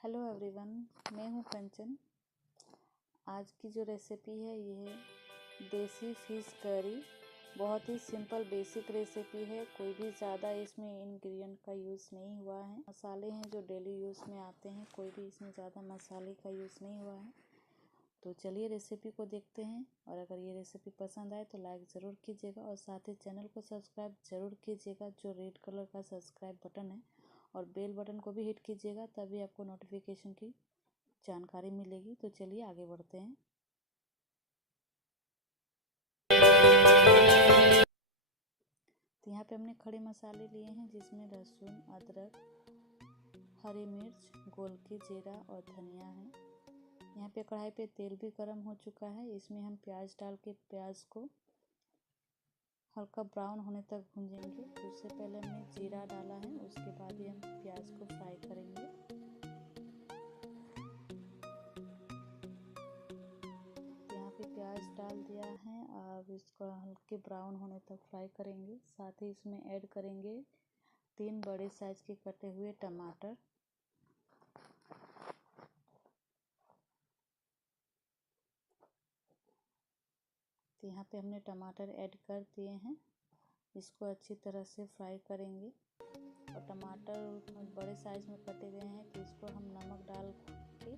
Hello everyone, मैं हूं कंचन। आज की जो रेसिपी है ये है देसी फिश करी। बहुत ही सिंपल बेसिक रेसिपी है। कोई भी ज़्यादा इसमें इंग्रेडिएंट का यूज़ नहीं हुआ है। मसाले हैं जो डेली यूज़ में आते हैं, कोई भी इसमें ज़्यादा मसाले का यूज़ नहीं हुआ है। तो चलिए रेसिपी को देखते हैं। और अगर ये रेसिपी पसंद आए तो लाइक ज़रूर कीजिएगा और साथ ही चैनल को सब्सक्राइब ज़रूर कीजिएगा। जो रेड कलर का सब्सक्राइब बटन है और बेल बटन को भी हिट कीजिएगा, तभी आपको नोटिफिकेशन की जानकारी मिलेगी। तो चलिए आगे बढ़ते हैं। तो यहाँ पे हमने खड़े मसाले लिए हैं, जिसमें लहसुन, अदरक, हरी मिर्च, गोलकी, जीरा और धनिया है। यहाँ पे कढ़ाई पे तेल भी गर्म हो चुका है। इसमें हम प्याज डाल के प्याज को हल्का ब्राउन होने तक भूंजेंगे। उससे पहले हमने जीरा डाला है, उसके बाद ही हम प्याज को फ्राई करेंगे। यहाँ पे प्याज डाल दिया है, अब इसको हल्के ब्राउन होने तक फ्राई करेंगे। साथ ही इसमें ऐड करेंगे 3 बड़े साइज के कटे हुए टमाटर। तो यहाँ पे हमने टमाटर ऐड कर दिए हैं। इसको अच्छी तरह से फ्राई करेंगे। और टमाटर बड़े साइज में कटे गए हैं, तो इसको हम नमक डाल के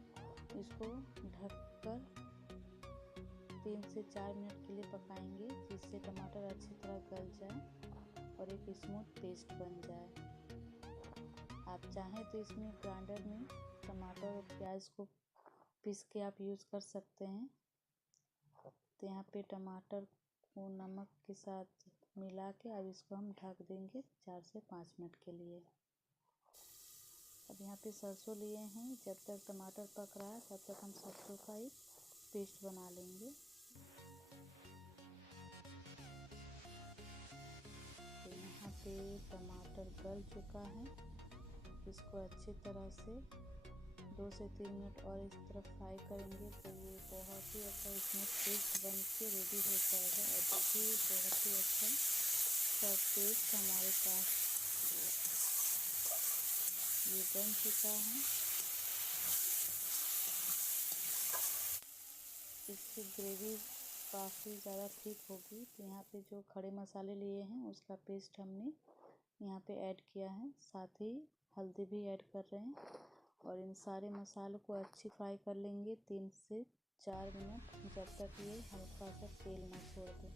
इसको ढककर 3 से 4 मिनट के लिए पकाएंगे, जिससे टमाटर अच्छी तरह गल जाए और एक स्मूथ पेस्ट बन जाए। आप चाहें तो इसमें ग्राइंडर में टमाटर और प्याज को पीस के आप यूज़ कर सकते हैं। तो यहाँ पे टमाटर को नमक के साथ मिला के अब इसको हम ढक देंगे 4 से 5 मिनट के लिए। अब यहाँ पे सरसों लिए हैं। जब तक टमाटर पक रहा है तब तक हम सरसों का एक पेस्ट बना लेंगे। तो यहाँ पे टमाटर गल चुका है। इसको अच्छी तरह से 2 से 3 मिनट और इस तरफ फ्राई करेंगे, तो ये बहुत ही अच्छा इसमें पेस्ट बन के रेडी हो जाएगा। और देखिए बहुत ही अच्छा सा पेस्ट हमारे पास ये बन चुका है। इसकी ग्रेवी काफ़ी ज़्यादा थिक होगी। तो यहाँ पे जो खड़े मसाले लिए हैं उसका पेस्ट हमने यहाँ पे ऐड किया है। साथ ही हल्दी भी ऐड कर रहे हैं और इन सारे मसालों को अच्छी फ्राई कर लेंगे 3 से 4 मिनट, जब तक ये हल्का सा तेल ना छोड़ दे।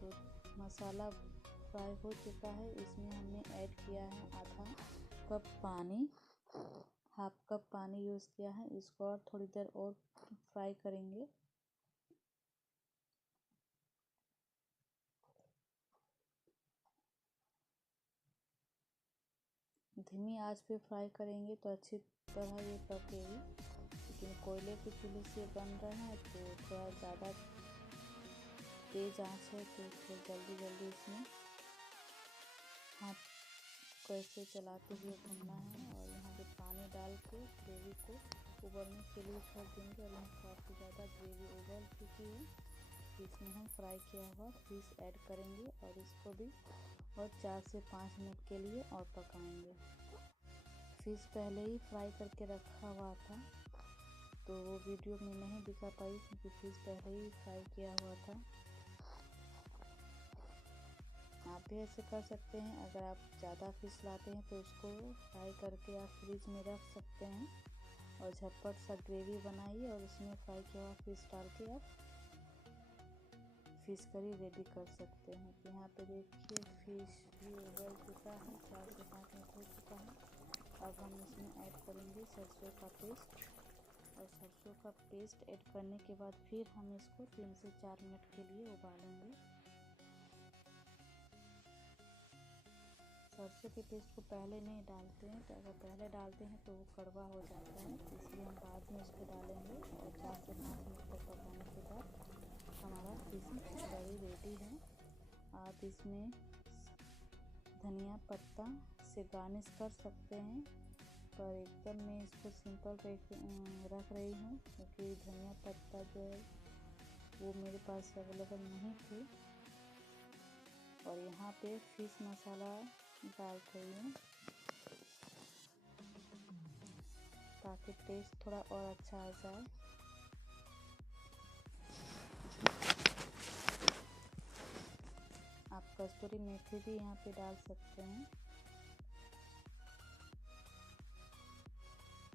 तो मसाला फ्राई हो चुका है। इसमें हमने ऐड किया है आधा कप पानी, हाफ कप पानी यूज़ किया है। इसको और थोड़ी देर और फ्राई करेंगे। धीमी आंच पे फ्राई करेंगे तो अच्छी तरह ये पकेगी। लेकिन कोयले के चूल्हे से बन रहा है तो थोड़ा ज़्यादा तेज़ आंच है, तो फिर जल्दी इसमें हाथ को ऐसे चलाते हुए भूनना है। और यहाँ पे पानी डाल के ग्रेवी को उबलने के लिए छोड़ देंगे। और यहाँ काफ़ी ज़्यादा ग्रेवी उबल चुकी है। इसमें हम फ्राई किया हुआ फिश ऐड करेंगे और इसको भी और 4 से 5 मिनट के लिए और पकाएंगे। फिश पहले ही फ्राई करके रखा हुआ था, तो वो वीडियो में नहीं दिखा पाई क्योंकि फिश पहले ही फ्राई किया हुआ था। आप भी ऐसे कर सकते हैं। अगर आप ज़्यादा फिश लाते हैं तो उसको फ्राई करके आप फ्रिज में रख सकते हैं और झटपट सा ग्रेवी बनाइए और उसमें फ्राई किया हुआ फिश डाल के आप फिश करी रेडी कर सकते हैं। तो यहाँ पे देखिए फिश भी उबल चुका है, 4 से 5 मिनट हो चुका है। अब हम इसमें ऐड करेंगे सरसों का पेस्ट। और सरसों का पेस्ट ऐड करने के बाद फिर हम इसको 3 से 4 मिनट के लिए उबालेंगे। सरसों के पेस्ट को पहले नहीं डालते हैं, तो अगर पहले डालते हैं तो वो कड़वा हो जाता है, इसलिए हम बाद में उसको डालेंगे। और 4 से 5 मिनट तक पकाने के बाद हमारा फिश करी रेडी है। आप इसमें धनिया पत्ता से गार्निश कर सकते हैं, पर एकदम मैं इसको सिंपल रख रही हूँ क्योंकि धनिया पत्ता जो है वो मेरे पास अवेलेबल नहीं थे। और यहाँ पे फिश मसाला डाल रही हूँ। ताकि टेस्ट थोड़ा और अच्छा आ जाए। आप कस्तूरी मेथी भी यहाँ पे डाल सकते हैं।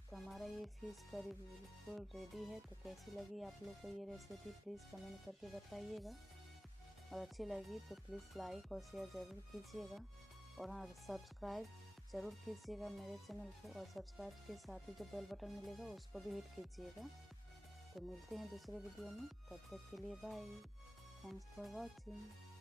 तो हमारा ये फिश करी बिल्कुल रेडी है। तो कैसी लगी आप लोग को ये रेसिपी प्लीज़ कमेंट करके बताइएगा, और अच्छी लगी तो प्लीज़ लाइक और शेयर ज़रूर कीजिएगा, और हाँ सब्सक्राइब ज़रूर कीजिएगा मेरे चैनल को, और सब्सक्राइब के साथ ही जो बेल बटन मिलेगा उसको भी हिट कीजिएगा। तो मिलते हैं दूसरे वीडियो में, तब तक के लिए बाय। Thanks for watching.